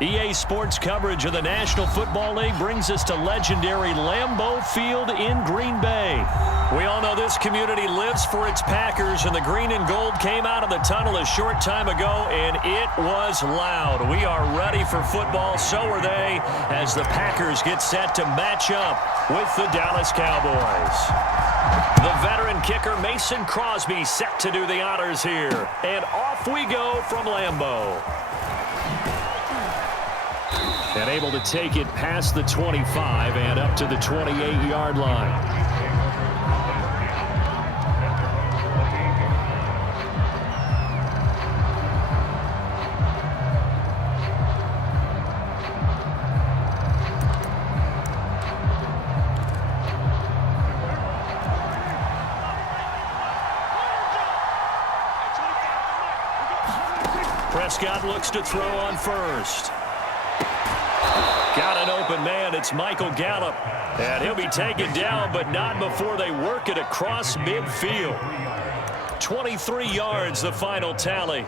EA Sports coverage of the National Football League brings us to legendary Lambeau Field in Green Bay. We all know this community lives for its Packers, and the green and gold came out of the tunnel a short time ago, and it was loud. We are ready for football, so are they, as the Packers get set to match up with the Dallas Cowboys. The veteran kicker Mason Crosby set to do the honors here, and off we go from Lambeau. And able to take it past the 25 and up to the 28-yard line. Prescott looks to throw on first. Got an open man. It's Michael Gallup. And he'll be taken down, but not before they work it across midfield. 23 yards, the final tally.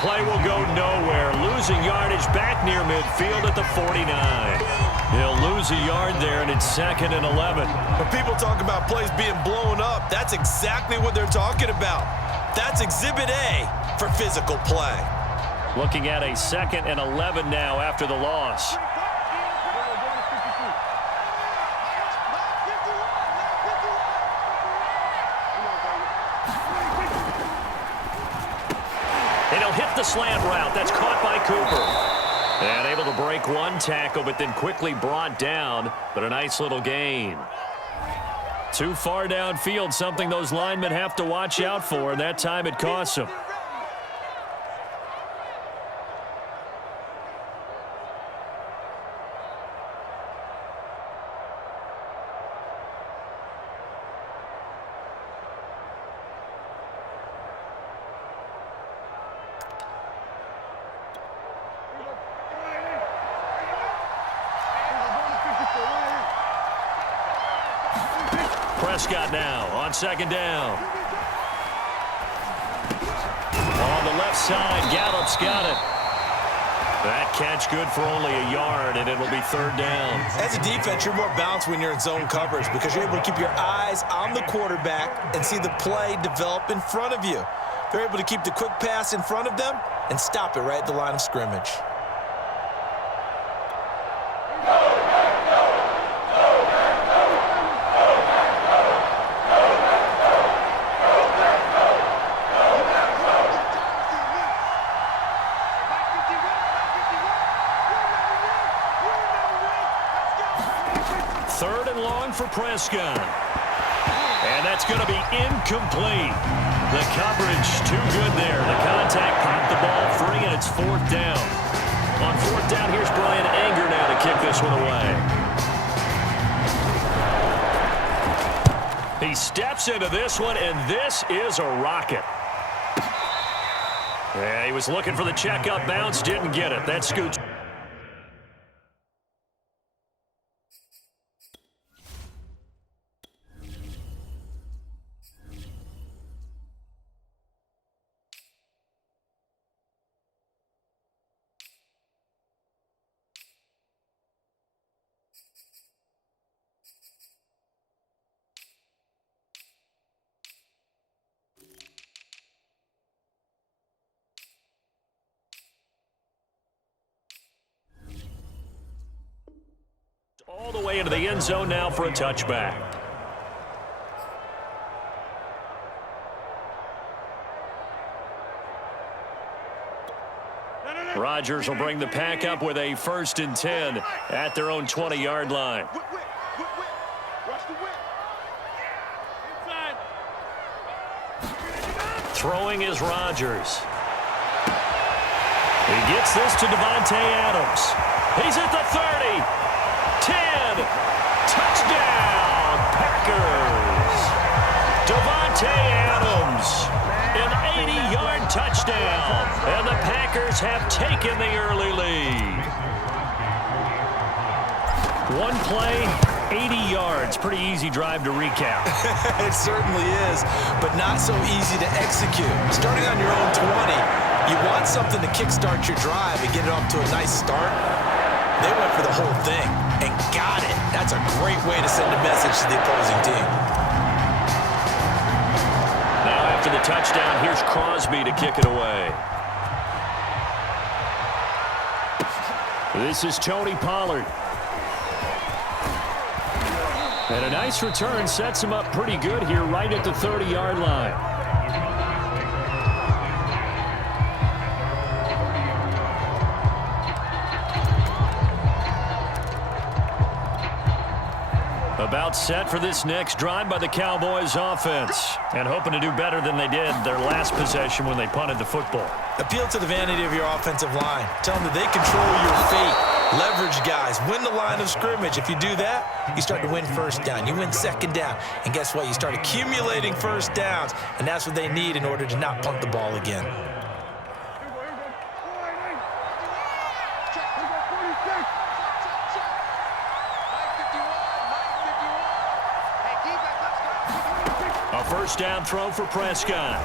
Play will go nowhere. Losing yardage back near midfield at the 49. He'll lose a yard there, and it's 2nd and 11. When people talk about plays being blown up, that's exactly what they're talking about. That's Exhibit A for physical play. Looking at a 2nd and 11 now after the loss. Hit the slant route. That's caught by Cooper. And able to break one tackle, but then quickly brought down. But a nice little gain. Too far downfield, something those linemen have to watch out for, and that time it costs them. Prescott now on 2nd down. On the left side, Gallup's got it. That catch good for only a yard, and it'll be 3rd down. As a defense, you're more balanced when you're in zone coverage because you're able to keep your eyes on the quarterback and see the play develop in front of you. They're able to keep the quick pass in front of them and stop it right at the line of scrimmage. For Prescott. And that's going to be incomplete. The coverage too good there. The contact popped the ball free, and it's 4th down. On 4th down, here's Brian Anger now to kick this one away. He steps into this one, and this is a rocket. Yeah, he was looking for the checkup bounce, didn't get it. That scoots. All the way into the end zone now for a touchback. Rodgers will bring the pack up with a 1st and 10 at their own 20-yard line. Throwing is Rodgers. He gets this to Devontae Adams. He's at the 30. 10. Touchdown, Packers. Davante Adams, an 80-yard touchdown. And the Packers have taken the early lead. One play, 80 yards. Pretty easy drive to recap. It certainly is, but not so easy to execute. Starting on your own 20, you want something to kickstart your drive and get it off to a nice start. They went for the whole thing and got it. That's a great way to send a message to the opposing team. Now after the touchdown, here's Crosby to kick it away. This is Tony Pollard. And a nice return sets him up pretty good here right at the 30-yard line. About set for this next drive by the Cowboys offense. And hoping to do better than they did their last possession when they punted the football. Appeal to the vanity of your offensive line. Tell them that they control your fate. Leverage guys. Win the line of scrimmage. If you do that, you start to win first down. You win second down. And guess what? You start accumulating first downs. And that's what they need in order to not punt the ball again. A first down throw for Prescott.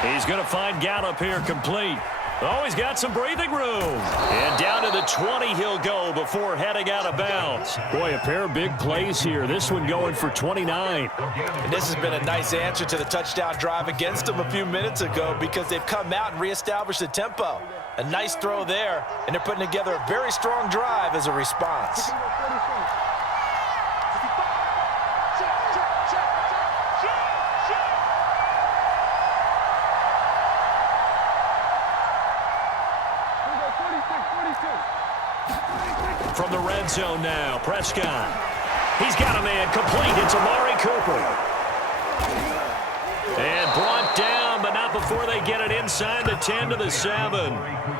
He's going to find Gallup here complete. Oh, he's got some breathing room. And down to the 20 he'll go before heading out of bounds. Boy, a pair of big plays here. This one going for 29. And this has been a nice answer to the touchdown drive against them a few minutes ago because they've come out and reestablished the tempo. A nice throw there, and they're putting together a very strong drive as a response. From the red zone now, Prescott. He's got a man complete. It's Amari Cooper. And brought down, but not before they get it inside the 10 to the 7.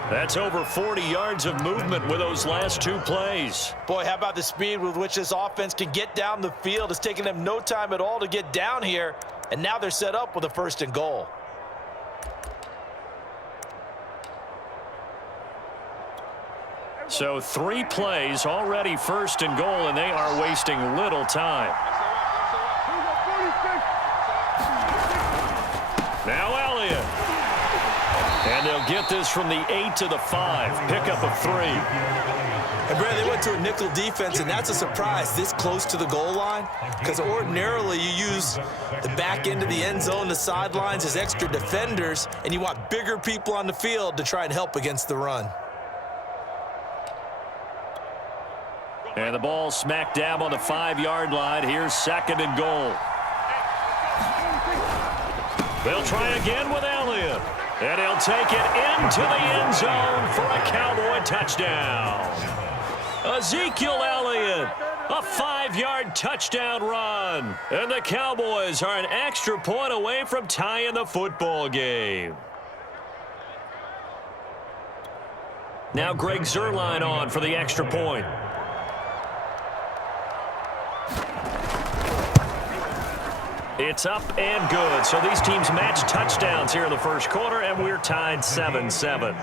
That's over 40 yards of movement with those last two plays. Boy, how about the speed with which this offense can get down the field? It's taken them no time at all to get down here, and now they're set up with a 1st and goal. So 3 plays already 1st and goal, and they are wasting little time. Now Elliott. And they'll get this from the 8 to the 5. Pickup of 3. And Brad, they went to a nickel defense, and that's a surprise this close to the goal line because ordinarily you use the back end of the end zone, the sidelines as extra defenders, and you want bigger people on the field to try and help against the run. And the ball smack dab on the 5-yard line. Here's 2nd and goal. They'll try again with Elliott. And he'll take it into the end zone for a Cowboy touchdown. Ezekiel Elliott, a 5-yard touchdown run. And the Cowboys are an extra point away from tying the football game. Now Greg Zuerlein on for the extra point. It's up and good. So these teams match touchdowns here in the first quarter, and we're tied 7-7.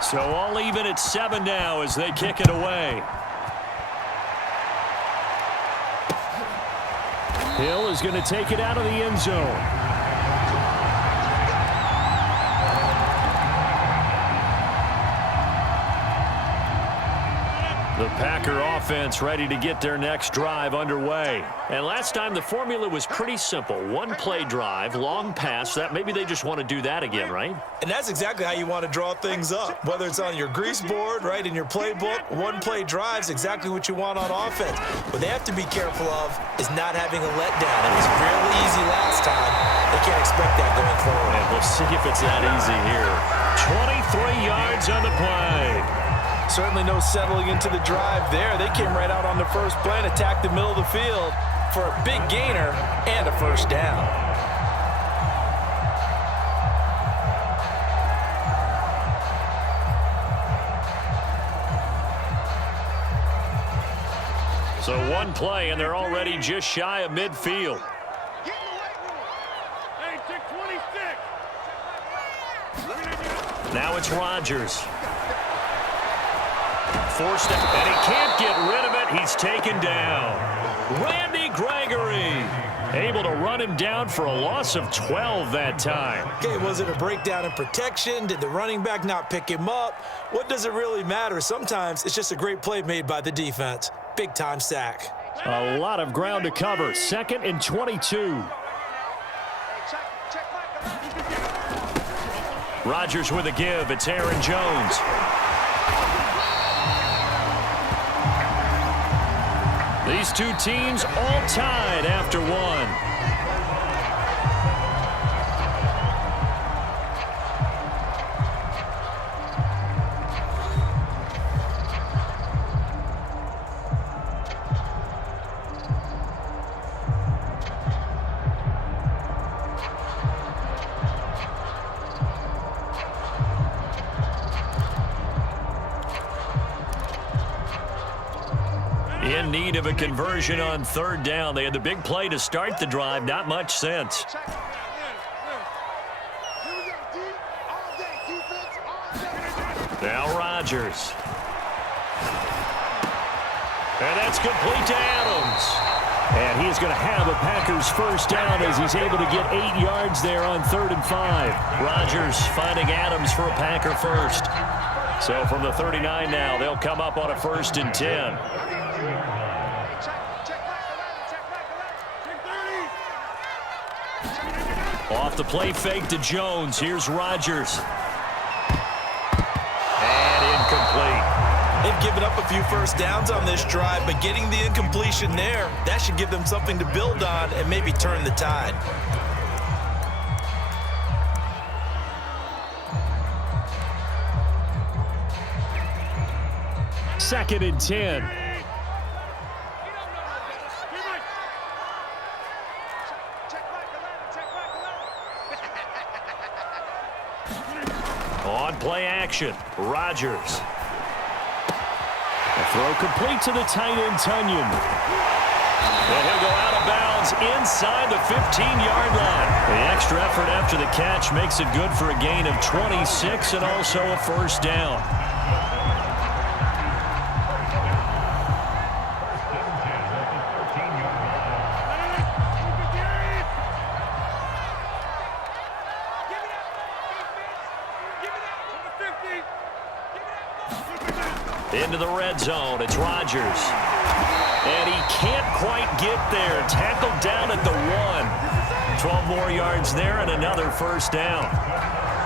So all even at 7 now as they kick it away. Hill is going to take it out of the end zone. The Packer offense ready to get their next drive underway. And last time the formula was pretty simple. One play drive, long pass. That maybe they just want to do that again, right? And that's exactly how you want to draw things up. Whether it's on your grease board, right, in your playbook, one play drives exactly what you want on offense. What they have to be careful of is not having a letdown. It was really easy last time. They can't expect that going forward. And we'll see if it's that easy here. 23 yards on the play. Certainly no settling into the drive there. They came right out on the first play and attacked the middle of the field for a big gainer and a first down. So one play, and they're already just shy of midfield. Now it's Rodgers. Forced it, and he can't get rid of it. He's taken down. Randy Gregory able to run him down for a loss of 12 that time. Okay, was it a breakdown in protection? Did the running back not pick him up? What does it really matter? Sometimes it's just a great play made by the defense. Big-time sack. A lot of ground to cover. 2nd and 22. Rodgers with a give. It's Aaron Jones. These two teams all tied after one. In need of a conversion on 3rd down. They had the big play to start the drive. Not much sense. Now Rodgers. And that's complete to Adams. And he's going to have a Packers first down as he's able to get 8 yards there on 3rd and 5. Rodgers finding Adams for a Packer first. So from the 39 now, they'll come up on a 1st and 10. Off the play fake to Jones. Here's Rodgers. And incomplete. They've given up a few first downs on this drive, but getting the incompletion there, that should give them something to build on and maybe turn the tide. Second and 10. On play action, Rodgers. A throw complete to the tight end, Tunyon. And he'll go out of bounds inside the 15-yard line. The extra effort after the catch makes it good for a gain of 26 and also a first down. Into the red zone, it's Rodgers. And he can't quite get there. Tackled down at the 1. 12 more yards there and another first down.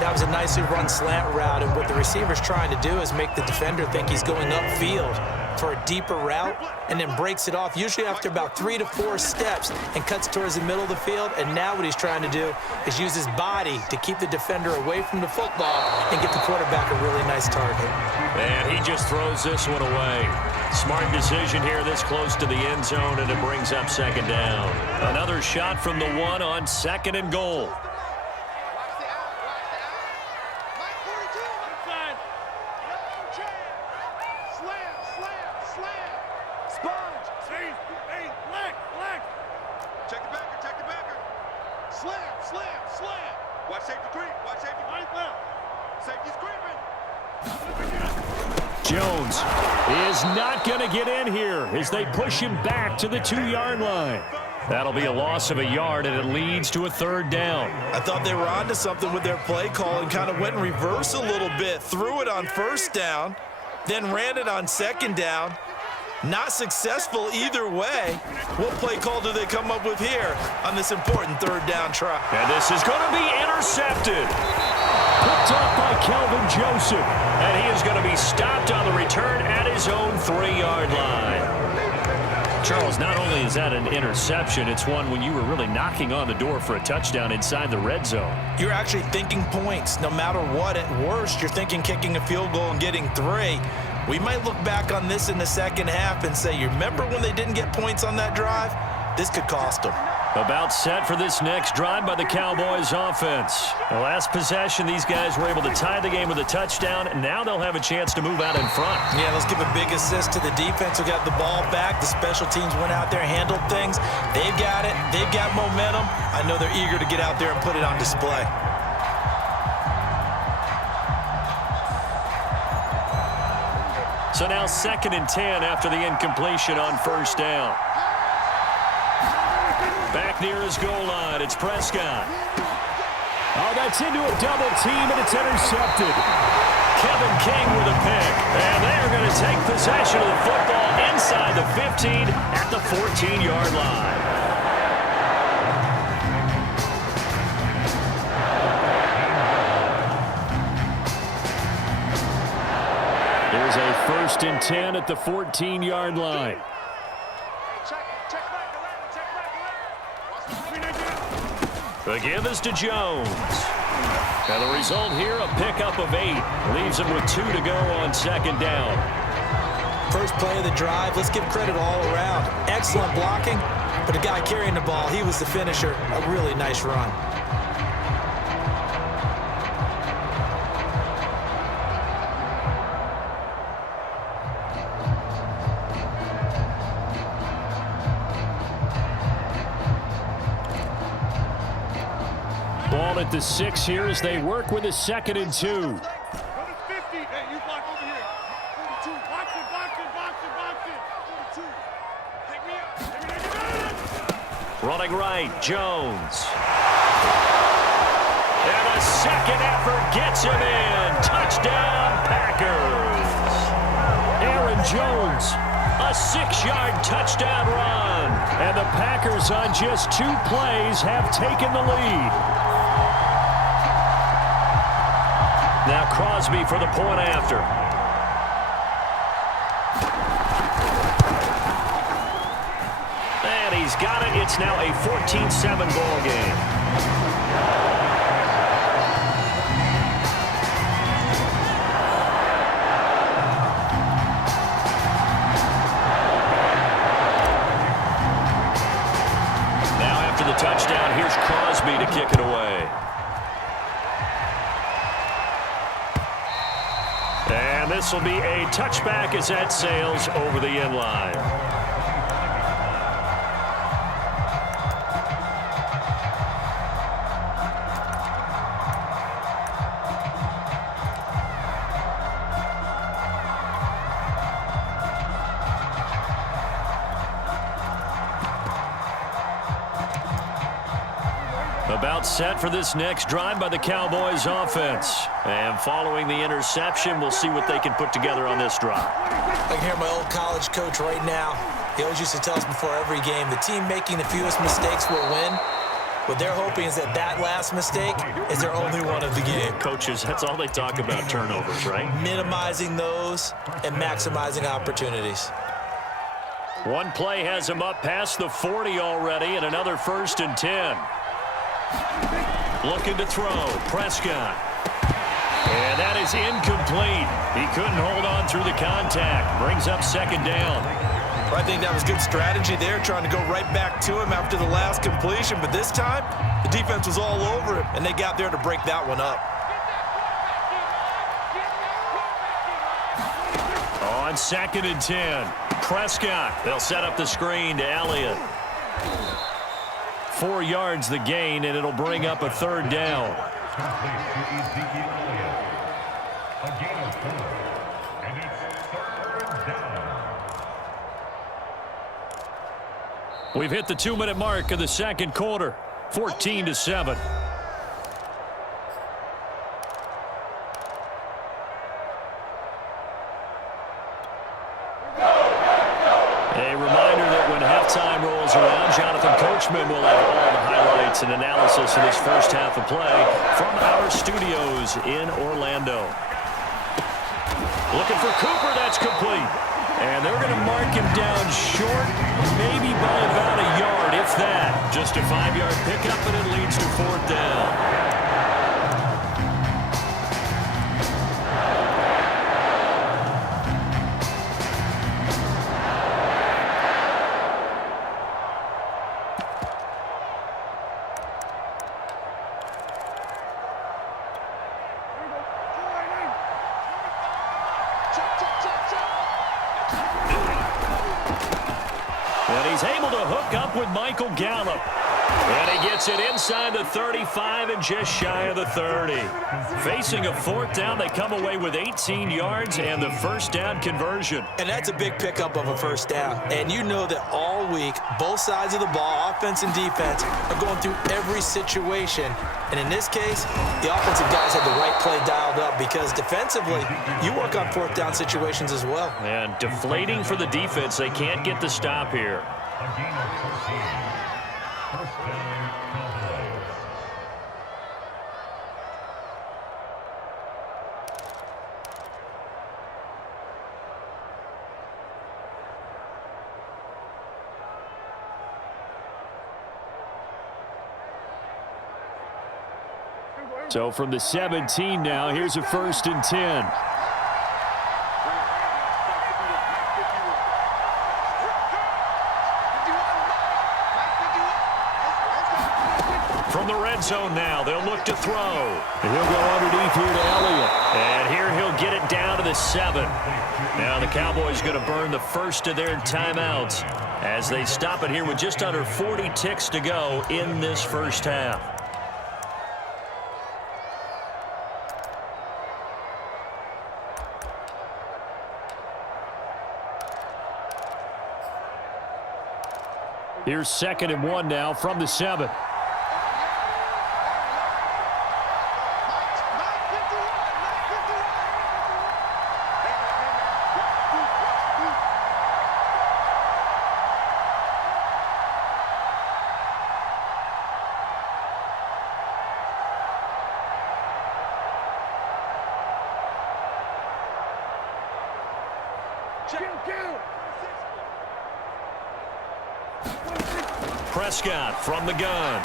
That was a nicely run slant route, and what the receiver's trying to do is make the defender think he's going upfield for a deeper route and then breaks it off, usually after about 3 to 4 steps, and cuts towards the middle of the field. And now what he's trying to do is use his body to keep the defender away from the football and get the quarterback a really nice target. And he just throws this one away. Smart decision here this close to the end zone, and it brings up 2nd down. Another shot from the 1 on 2nd and goal. Jones is not going to get in here as they push him back to the 2-yard line. That'll be a loss of a yard, and it leads to a 3rd down. I thought they were onto something with their play call and kind of went in reverse a little bit. Threw it on 1st down, then ran it on second down. Not successful either way. What play call do they come up with here on this important third down try? And this is going to be intercepted. Picked off by Kelvin Joseph. And he is going to be stopped on the return at his own 3-yard line. Charles, not only is that an interception, it's one when you were really knocking on the door for a touchdown inside the red zone. You're actually thinking points. No matter what, at worst, you're thinking kicking a field goal and getting 3. We might look back on this in the second half and say, you remember when they didn't get points on that drive? This could cost them. About set for this next drive by the Cowboys offense. The last possession, these guys were able to tie the game with a touchdown, and now they'll have a chance to move out in front. Yeah, let's give a big assist to the defense who got the ball back. The special teams went out there, handled things. They've got it. They've got momentum. I know they're eager to get out there and put it on display. So now 2nd and 10 after the incompletion on first down. Back near his goal line, it's Prescott. Oh, that's into a double team, and it's intercepted. Kevin King with a pick. And they're going to take possession of the football inside the 15 at the 14-yard line. Here's a 1st and 10 at the 14-yard line. The give is to Jones. And the result here, a pickup of 8. Leaves him with 2 to go on 2nd down. First play of the drive, let's give credit all around. Excellent blocking, but the guy carrying the ball, he was the finisher. A really nice run. Ball at the 6 here as they work with a 2nd and 2. Running right, Jones. And a second effort gets him in. Touchdown, Packers. Aaron Jones, a 6-yard touchdown run. And the Packers on just 2 plays have taken the lead. Now Crosby for the point after. And he's got it. It's now a 14-7 ball game. Now after the touchdown, here's Crosby to kick it away. And this will be a touchback as that sails over the end line. About set for this next drive by the Cowboys offense. And following the interception, we'll see what they can put together on this drive. I can hear my old college coach right now. He always used to tell us before every game, the team making the fewest mistakes will win. What they're hoping is that that last mistake is their only one of the game. Coaches, that's all they talk about, turnovers, right? Minimizing those and maximizing opportunities. One play has him up past the 40 already, and another 1st and 10. Looking to throw, Prescott. And that is incomplete. He couldn't hold on through the contact. Brings up 2nd down. Well, I think that was good strategy there, trying to go right back to him after the last completion. But this time, the defense was all over it, and they got there to break that one up. On 2nd and 10, Prescott. They'll set up the screen to Elliott. 4 yards the gain, and it'll bring up a 3rd down. We've hit the 2-minute mark of the 2nd quarter, 14-7. halftime rolls around, Jonathan Coachman will have all the highlights and analysis of this first half of play from our studios in Orlando. Looking for Cooper, that's complete. And they're going to mark him down short, maybe by about a yard, if that. Just a 5-yard pickup, and it leads to 4th down. And he's able to hook up with Michael Gallup. And he gets it inside the 35 and just shy of the 30. Facing a 4th down, they come away with 18 yards and the first down conversion. And that's a big pickup of a first down. And you know that all week, both sides of the ball, offense and defense, are going through every situation. And in this case, the offensive guys had the right play dialed up because defensively, you work on 4th down situations as well. And deflating for the defense. They can't get the stop here. So from the 17 now, here's a 1st and 10. From the red zone now, they'll look to throw. And he'll go underneath here to Elliott. And here he'll get it down to the 7. Now the Cowboys going to burn the first of their timeouts as they stop it here with just under 40 ticks to go in this first half. Here's 2nd and 1 now from the 7. Prescott from the gun.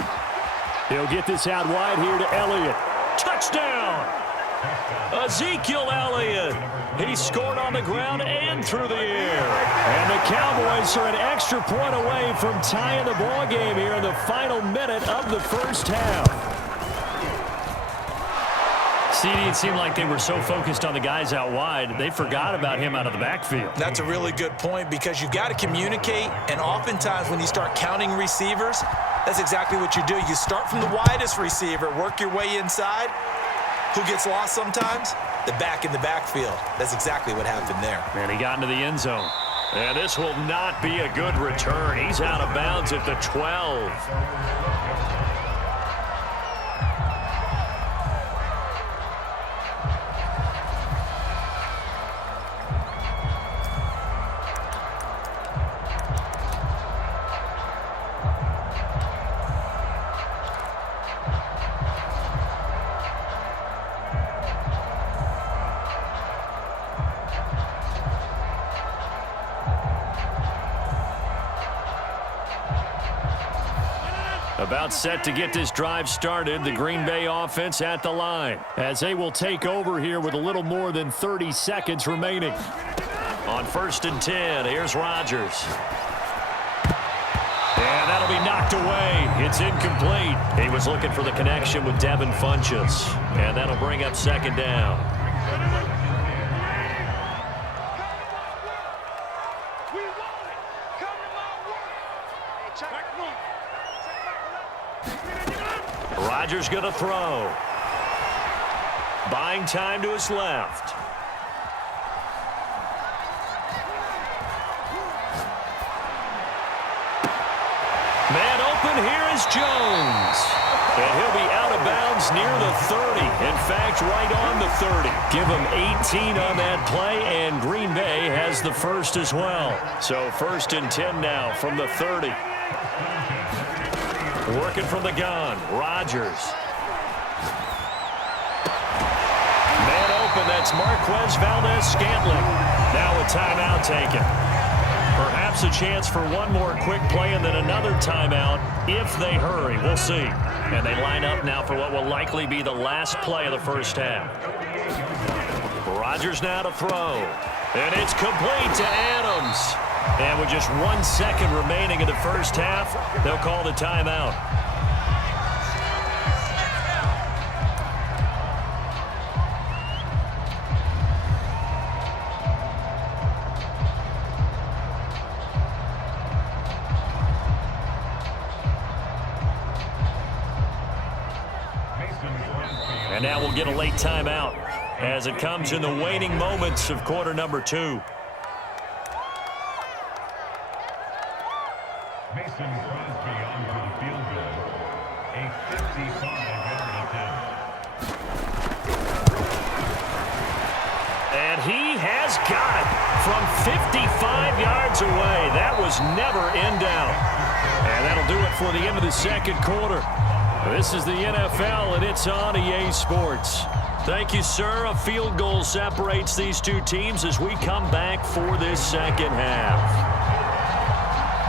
He'll get this out wide here to Elliott. Touchdown! Ezekiel Elliott. He scored on the ground and through the air. And the Cowboys are an extra point away from tying the ball game here in the final minute of the first half. CD, it seemed like they were so focused on the guys out wide, they forgot about him out of the backfield. That's a really good point because you got to communicate, and oftentimes when you start counting receivers, that's exactly what you do. You start from the widest receiver, work your way inside. Who gets lost sometimes? The back in the backfield. That's exactly what happened there. And he got into the end zone. And this will not be a good return. He's out of bounds at the 12. About set to get this drive started, the Green Bay offense at the line, as they will take over here with a little more than 30 seconds remaining. On 1st and 10, here's Rodgers. And that'll be knocked away. It's incomplete. He was looking for the connection with Devin Funchess, and that'll bring up 2nd down. Rodgers going to throw. Buying time to his left. Man open, here is Jones. And he'll be out of bounds is near the 30. In fact, right on the 30. Give them 18 on that play, and Green Bay has the first as well. So 1st and 10 now from the 30. Working from the gun, Rodgers. Man open, that's Marquez Valdez-Scantling. Now a timeout taken. Perhaps a chance for one more quick play and then another timeout if they hurry. We'll see. And they line up now for what will likely be the last play of the first half. Rodgers now to throw. And it's complete to Adams. And with just 1 second remaining in the first half, they'll call the timeout. And now we'll get a late timeout as it comes in the waning moments of quarter number 2. Mason Crosby onto the field goal. A 55-yard attempt. And he has got it from 55 yards away. That was never in doubt. And that'll do it for the end of the second quarter. This is the NFL, and it's on EA Sports. Thank you, sir. A field goal separates these two teams as we come back for this second half.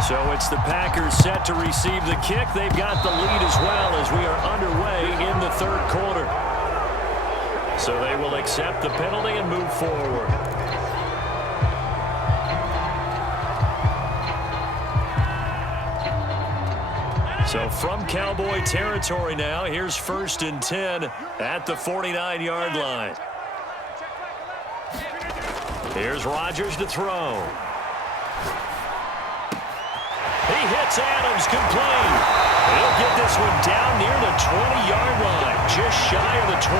So it's the Packers set to receive the kick. They've got the lead as well as we are underway in the third quarter. So they will accept the penalty and move forward. So from Cowboy territory now, here's 1st and 10 at the 49-yard line. Here's Rodgers to throw. He hits Adams complete. He'll get this one down near the 20-yard line, just shy of the 20.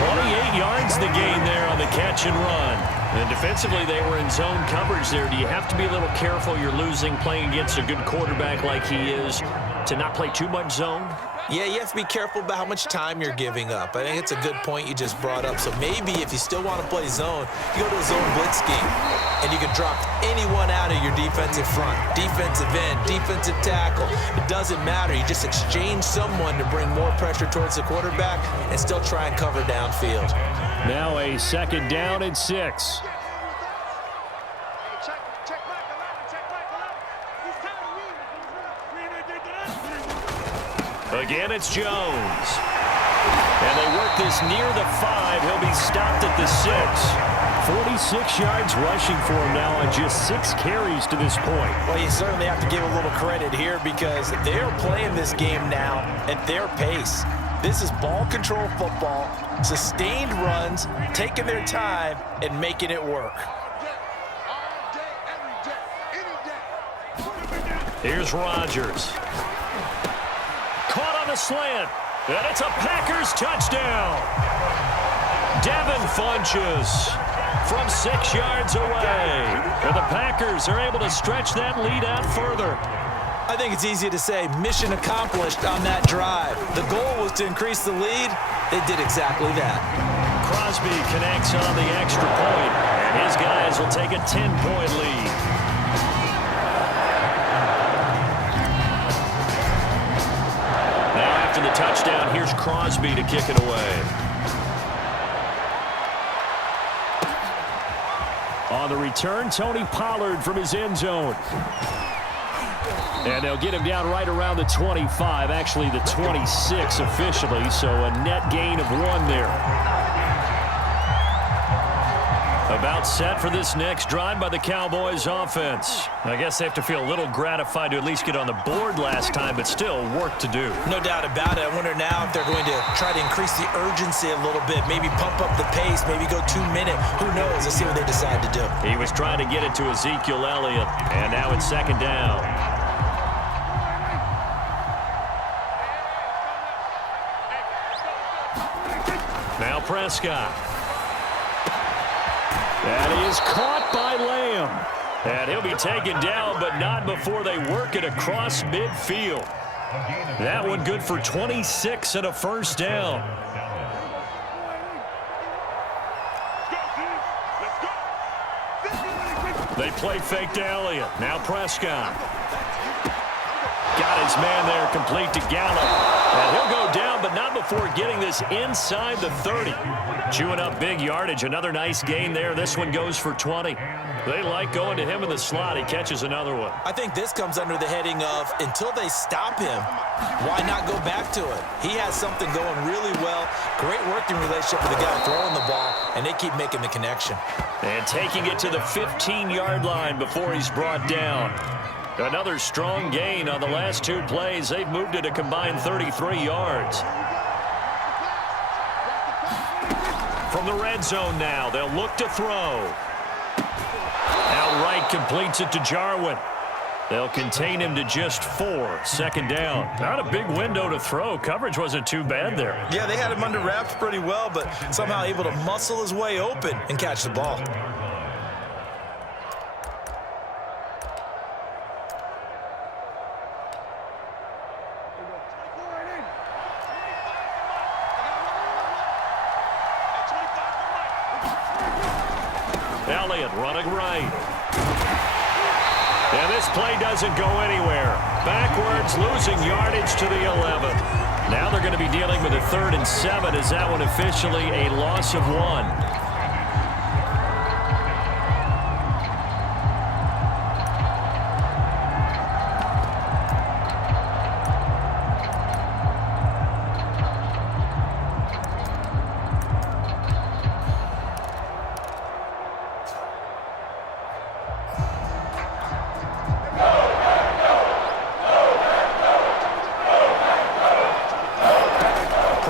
28 yards the gain there on the catch and run. And defensively, they were in zone coverage there. Do you have to be a little careful? You're losing playing against a good quarterback like he is to not play too much zone? Yeah, you have to be careful about how much time you're giving up. I think it's a good point you just brought up. So maybe if you still want to play zone, you go to a zone blitz scheme, and you can drop anyone out of your defensive front, defensive end, defensive tackle. It doesn't matter. You just exchange someone to bring more pressure towards the quarterback and still try and cover downfield. Now a 2nd down and 6. Again, it's Jones. And they work this near the 5. He'll be stopped at the 6. 46 yards rushing for him now on just 6 carries to this point. Well, you certainly have to give a little credit here because they're playing this game now at their pace. This is ball control football, sustained runs, taking their time, and making it work. Here's Rodgers. Caught on a slant, and it's a Packers touchdown. Devin Funchess from 6 yards away. And the Packers are able to stretch that lead out further. I think it's easy to say mission accomplished on that drive. The goal was to increase the lead. They did exactly that. Crosby connects on the extra point, and his guys will take a 10-point lead. Now after the touchdown, here's Crosby to kick it away. On the return, Tony Pollard from his end zone. And they'll get him down right around the 25, actually the 26 officially, so a net gain of 1 there. About set for this next drive by the Cowboys offense. I guess they have to feel a little gratified to at least get on the board last time, but still work to do. No doubt about it. I wonder now if they're going to try to increase the urgency a little bit, maybe pump up the pace, maybe go 2-minute. Who knows? Let's see what they decide to do. He was trying to get it to Ezekiel Elliott, and now it's 2nd down. Now Prescott. That is caught by Lamb. And he'll be taken down, but not before they work it across midfield. That one good for 26 and a first down. They play fake to Elliott. Now Prescott. Got his man there complete to Gallup. And he'll go down, but not before getting this inside the 30. Chewing up big yardage. Another nice gain there. This one goes for 20. They like going to him in the slot. He catches another one. I think this comes under the heading of until they stop him, why not go back to it? He has something going really well. Great working relationship with the guy throwing the ball, and they keep making the connection. And taking it to the 15-yard line before he's brought down. Another strong gain on the last two plays. They've moved it a combined 33 yards. From the red zone now, they'll look to throw. Outright completes it to Jarwin. They'll contain him to just 4. Second down. Not a big window to throw. Coverage wasn't too bad there. Yeah, they had him under wraps pretty well, but somehow able to muscle his way open and catch the ball. Elliott running right. And this play doesn't go anywhere. Backwards, losing yardage to the 11. Now they're going to be dealing with a 3rd and 7. Is that one officially a loss of 1?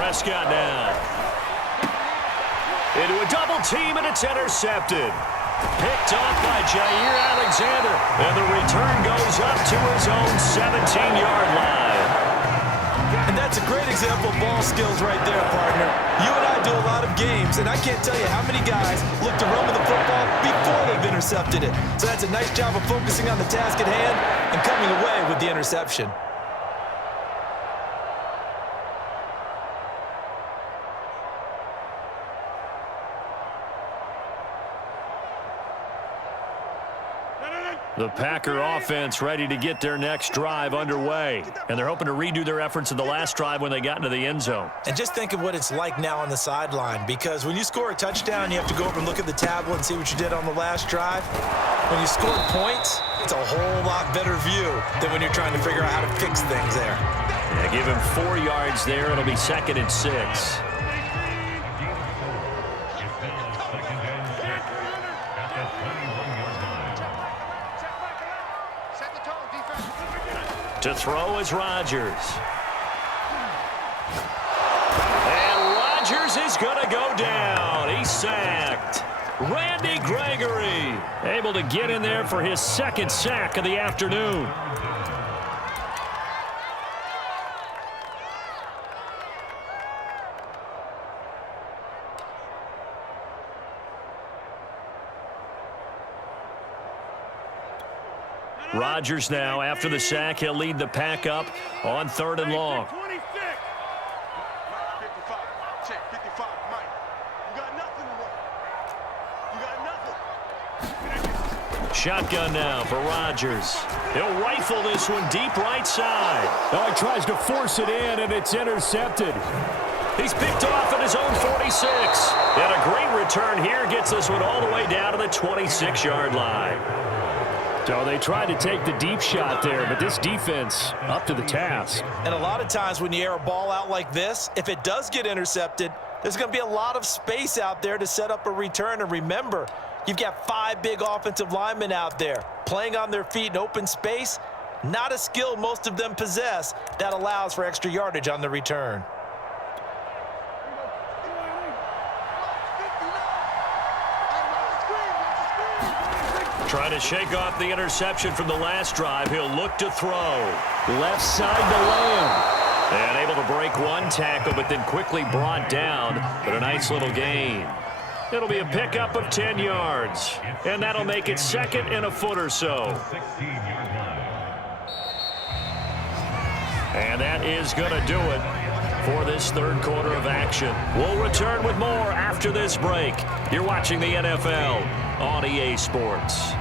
Prescott now. Into a double team, and it's intercepted. Picked off by Jair Alexander. And the return goes up to his own 17-yard line. And that's a great example of ball skills right there, partner. You and I do a lot of games, and I can't tell you how many guys look to run with the football before they've intercepted it. So that's a nice job of focusing on the task at hand and coming away with the interception. The Packer offense ready to get their next drive underway. And they're hoping to redo their efforts in the last drive when they got into the end zone. And just think of what it's like now on the sideline, because when you score a touchdown, you have to go over and look at the tablet and see what you did on the last drive. When you score points, it's a whole lot better view than when you're trying to figure out how to fix things there. Yeah, give him 4 yards there. It'll be 2nd and 6. To throw is Rodgers. And Rodgers is going to go down. He's sacked. Randy Gregory able to get in there for his 2nd sack of the afternoon. Rodgers now, after the sack, he'll lead the pack up on 3rd and long. Shotgun now for Rodgers. He'll rifle this one deep right side. Oh, he tries to force it in, and it's intercepted. He's picked off at his own 46. And a great return here gets this one all the way down to the 26-yard line. So they tried to take the deep shot there, but this defense up to the task. And a lot of times when you air a ball out like this, if it does get intercepted, there's going to be a lot of space out there to set up a return. And remember, you've got 5 big offensive linemen out there playing on their feet in open space. Not a skill most of them possess that allows for extra yardage on the return. Trying to shake off the interception from the last drive. He'll look to throw. Left side to Lamb. And able to break one tackle, but then quickly brought down. But a nice little gain. It'll be a pickup of 10 yards. And that'll make it 2nd and a foot or so. And that is going to do it for this third quarter of action. We'll return with more after this break. You're watching the NFL on EA Sports.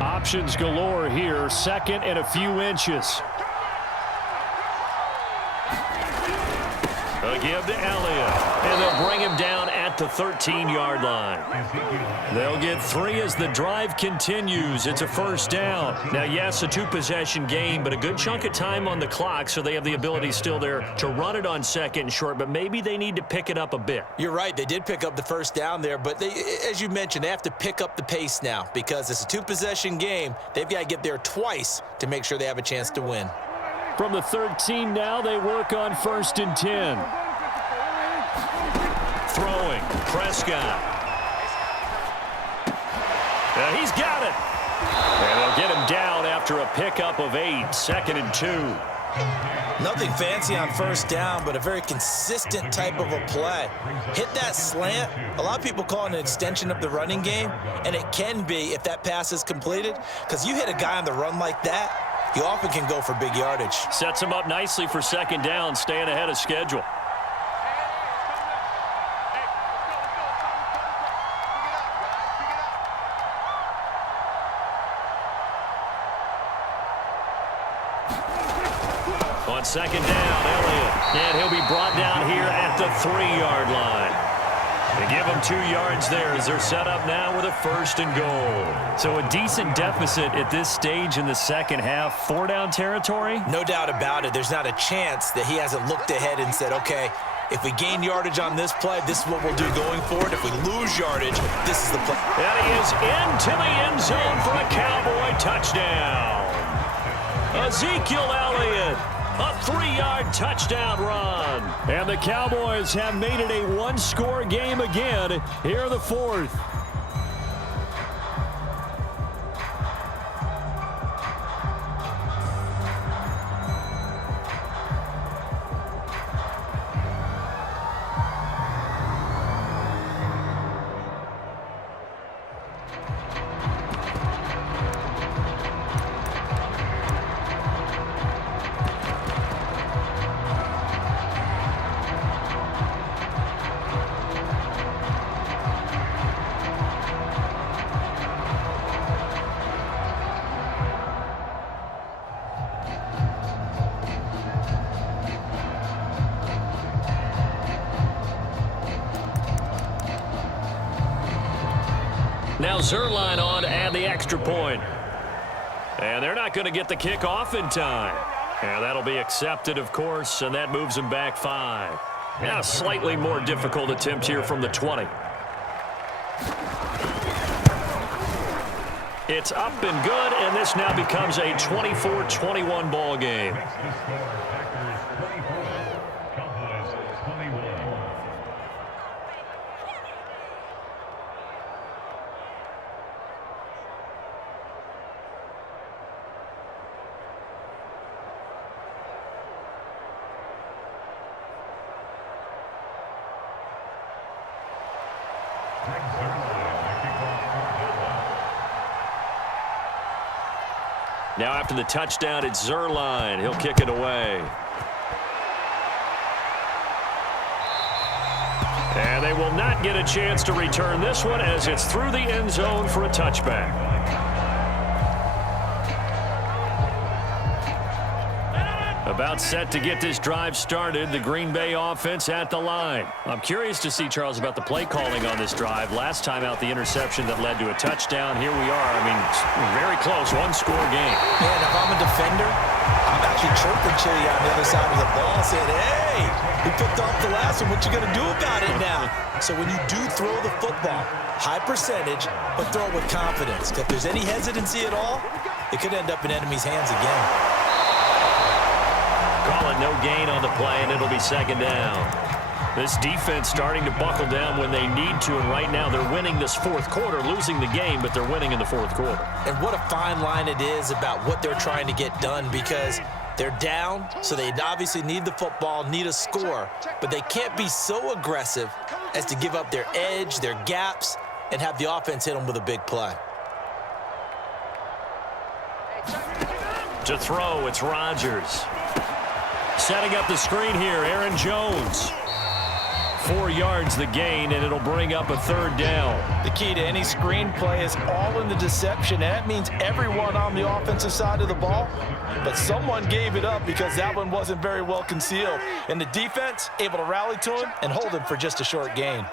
Options galore here. Second and a few inches. A give to Elliott. And they'll bring him down at the 13-yard line. They'll get 3 as the drive continues. It's a first down. Now, yes, a 2-possession game, but a good chunk of time on the clock, so they have the ability still there to run it on second and short, but maybe they need to pick it up a bit. You're right. They did pick up the first down there, but they, as you mentioned, they have to pick up the pace now because it's a 2-possession game. They've got to get there twice to make sure they have a chance to win. From the 13 now, they work on 1st and 10. Throwing, Prescott. He's got it. And they'll get him down after a pickup of 8, 2nd and 2. Nothing fancy on first down, but a very consistent type of a play. Hit that slant. A lot of people call it an extension of the running game, and it can be if that pass is completed, because you hit a guy on the run like that, you often can go for big yardage. Sets him up nicely for 2nd down, staying ahead of schedule. On 2nd down, Elliott. And he'll be brought down here at the 3-yard line. They give him 2 yards there as they're set up now with a 1st and goal. So a decent deficit at this stage in the second half. 4-down territory? No doubt about it. There's not a chance that he hasn't looked ahead and said, okay, if we gain yardage on this play, this is what we'll do going forward. If we lose yardage, this is the play. And he is into the end zone for a Cowboy touchdown. Ezekiel Elliott. A 3-yard touchdown run. And the Cowboys have made it a 1-score game again here in the 4th. Now Zerline on to add the extra point. And they're not going to get the kick off in time. And that'll be accepted, of course, and that moves them back 5. Now a slightly more difficult attempt here from the 20. It's up and good, and this now becomes a 24-21 ball game. Cowboys 21. Now after the touchdown, it's Zerline. He'll kick it away. And they will not get a chance to return this one as it's through the end zone for a touchback. About set to get this drive started. The Green Bay offense at the line. I'm curious to see, Charles, about the play calling on this drive. Last time out, the interception that led to a touchdown. Here we are. I mean, very close, 1-score game. Man, if I'm a defender, I'm actually chirping Chili on the other side of the ball saying, hey, we picked off the last one. What you going to do about it now? So when you do throw the football, high percentage, but throw it with confidence. If there's any hesitancy at all, it could end up in enemy's hands again. Call it no gain on the play, and it'll be 2nd down. This defense starting to buckle down when they need to, and right now they're winning this 4th quarter, losing the game, but they're winning in the 4th quarter. And what a fine line it is about what they're trying to get done, because They're down, so they obviously need the football, need a score, but they can't be so aggressive as to give up their edge, their gaps, and have the offense hit them with a big play. To throw, it's Rodgers. Setting up the screen here, Aaron Jones. 4 yards the gain, and it'll bring up a 3rd down. The key to any screen play is all in the deception, and that means everyone on the offensive side of the ball, but someone gave it up because that one wasn't very well concealed. And the defense able to rally to him and hold him for just a short gain.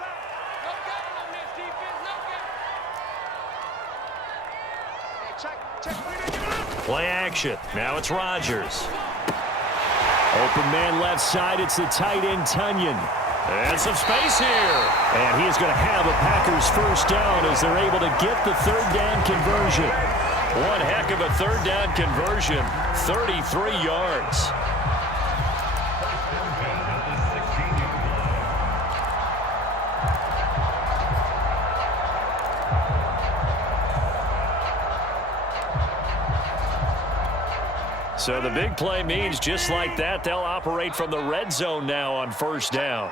Play action. Now it's Rodgers. Open man left side. It's the tight end, Tunyon. And some space here. And he is going to have a Packers 1st down as they're able to get the 3rd down conversion. One heck of a 3rd down conversion. 33 yards. So the big play means just like that, they'll operate from the red zone now on 1st down.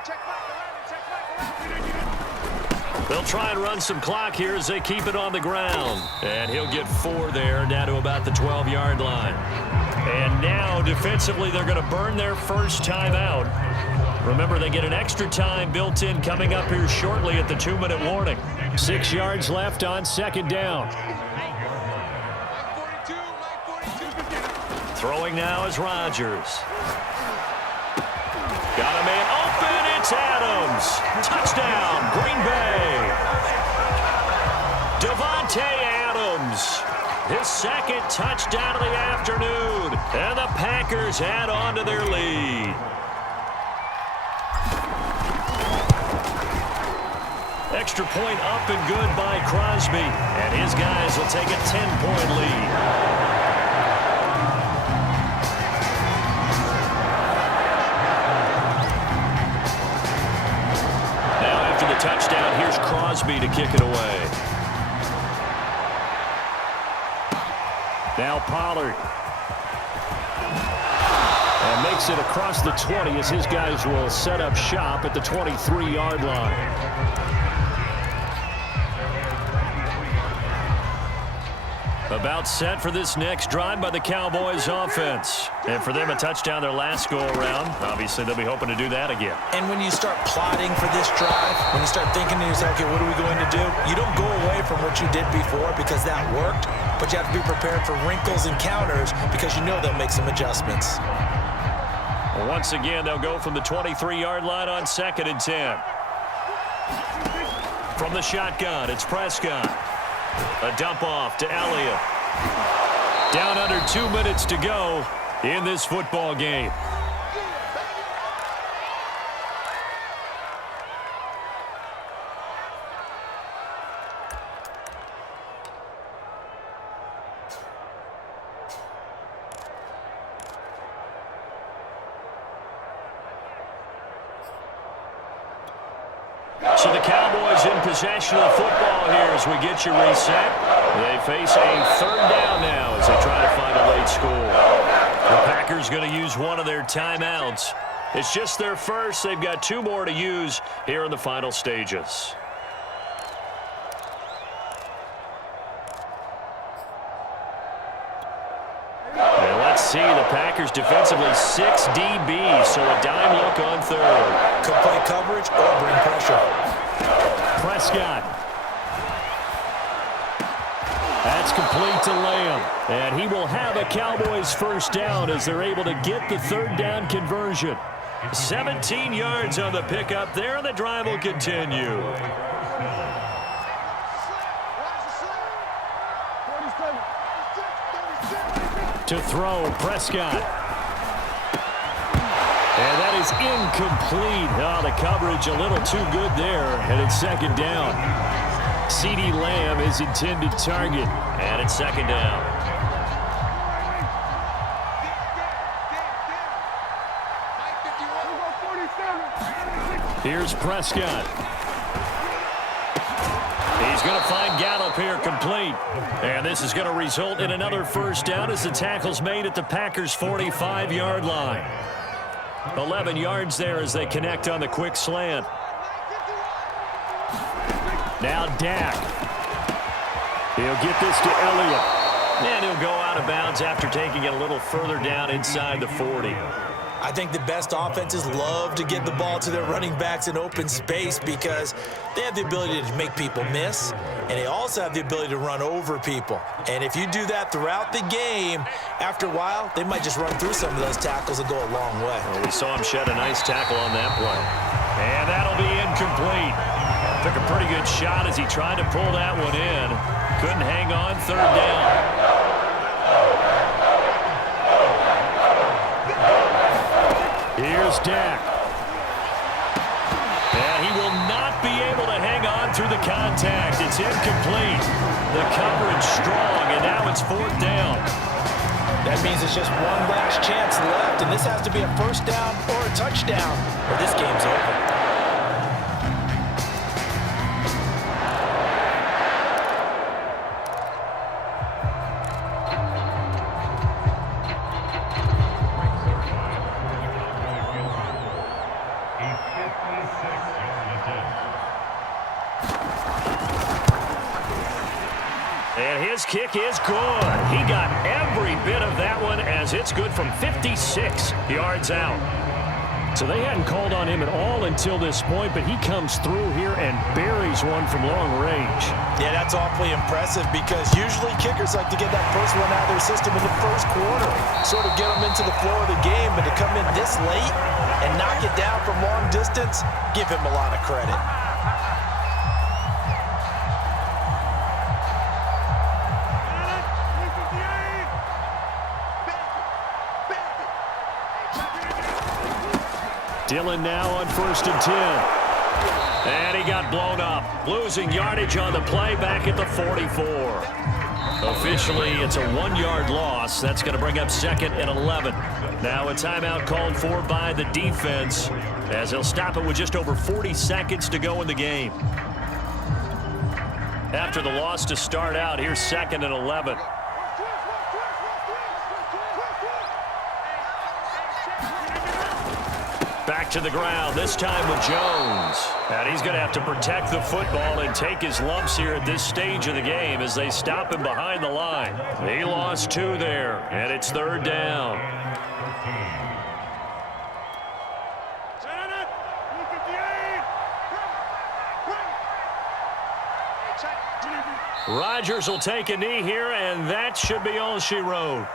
They'll try and run some clock here as they keep it on the ground. And he'll get 4 there, down to about the 12-yard line. And now, defensively, they're going to burn their first timeout. Remember, they get an extra time built in coming up here shortly at the 2-minute warning. 6 yards left on 2nd down. Throwing now is Rodgers. Got a man open. It's Adams. Touchdown, Green Bay. Devontae Adams. His 2nd touchdown of the afternoon. And the Packers add on to their lead. Extra point up and good by Crosby. And his guys will take a 10-point lead. Touchdown. Here's Crosby to kick it away. Now Pollard. And makes it across the 20 as his guys will set up shop at the 23-yard line. About set for this next drive by the Cowboys offense. And for them, a touchdown their last go-around. Obviously, they'll be hoping to do that again. And when you start plotting for this drive, when you start thinking to yourself, okay, what are we going to do? You don't go away from what you did before because that worked, but you have to be prepared for wrinkles and counters because you know they'll make some adjustments. Once again, they'll go from the 23-yard line on 2nd and 10. From the shotgun, it's Prescott. A dump off to Elliott. Down under 2 minutes to go in this football game. So the Cowboys in possession of the football here as we get you reset. They face a 3rd down now as they try to find a late score. The Packers going to use one of their timeouts. It's just their first. They've got 2 more to use here in the final stages. And let's see, the Packers defensively 6 DBs, so a dime look on 3rd. Could play coverage or bring pressure. Prescott. That's complete to Lamb. And he will have a Cowboys 1st down as they're able to get the 3rd down conversion. 17 yards on the pickup there, and the drive will continue. To throw, Prescott. And that is incomplete. Oh, the coverage a little too good there, and it's 2nd down. CeeDee Lamb is intended target, and it's 2nd down. Here's Prescott. He's going to find Gallup here complete. And this is going to result in another first down as the tackle's made at the Packers' 45-yard line. 11 yards there as they connect on the quick slant. Now Dak. He'll get this to Elliott. And he'll go out of bounds after taking it a little further down inside the 40. I think the best offenses love to get the ball to their running backs in open space because they have the ability to make people miss, and they also have the ability to run over people. And if you do that throughout the game, after a while, they might just run through some of those tackles and go a long way. Well, we saw him shed a nice tackle on that play. And that'll be incomplete. Took a pretty good shot as he tried to pull that one in. Couldn't hang on, third down. Here's Dak. And he will not be able to hang on through the contact. It's incomplete. The coverage strong, and now it's fourth down. That means it's just one last chance left, and this has to be a first down or a touchdown, or this game's over. And his kick is good. He got every bit of that one as it's good from 56 yards out. So they hadn't called on him at all until this point, but he comes through here and buries one from long range. Yeah, that's awfully impressive because usually kickers like to get that first one out of their system in the first quarter, sort of get them into the flow of the game, but to come in this late and knock it down from long distance, give him a lot of credit. Dillon now on 1st and 10. And he got blown up. Losing yardage on the play back at the 44. Officially, it's a 1-yard loss. That's going to bring up 2nd and 11. Now a timeout called for by the defense as he'll stop it with just over 40 seconds to go in the game. After the loss to start out, here's 2nd and 11. Back to the ground, this time with Jones. And he's going to have to protect the football and take his lumps here at this stage of the game as they stop him behind the line. He lost 2 there, and it's 3rd down. Rodgers will take a knee here, and that should be all she wrote.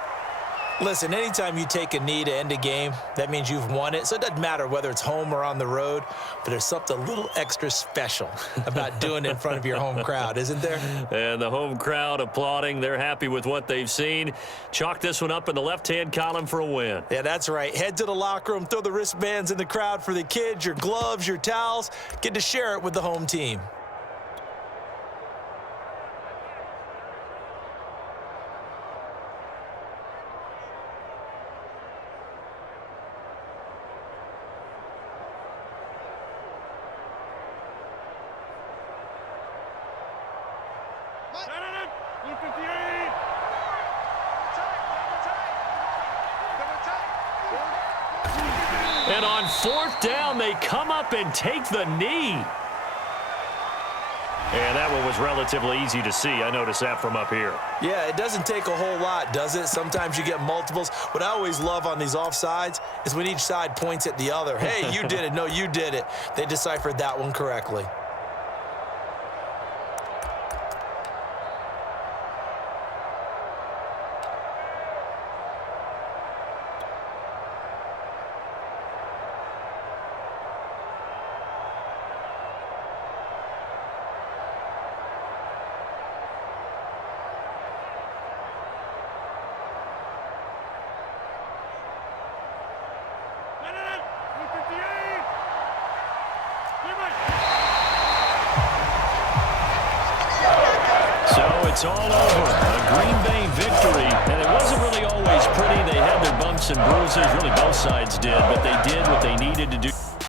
Listen, anytime you take a knee to end a game, that means you've won it. So it doesn't matter whether it's home or on the road, but there's something a little extra special about doing it in front of your home crowd, isn't there? And the home crowd applauding. They're happy with what they've seen. Chalk this one up in the left-hand column for a win. Yeah, that's right. Head to the locker room, throw the wristbands in the crowd for the kids, your gloves, your towels. Get to share it with the home team. And on 4th down, they come up and take the knee. And that one was relatively easy to see. I noticed that from up here. Yeah, it doesn't take a whole lot, does it? Sometimes you get multiples. What I always love on these offsides is when each side points at the other. Hey, you did it. No, you did it. They deciphered that one correctly. It's all over. A Green Bay victory. And it wasn't really always pretty. They had their bumps and bruises. Really, both sides did. But they did what they needed to do.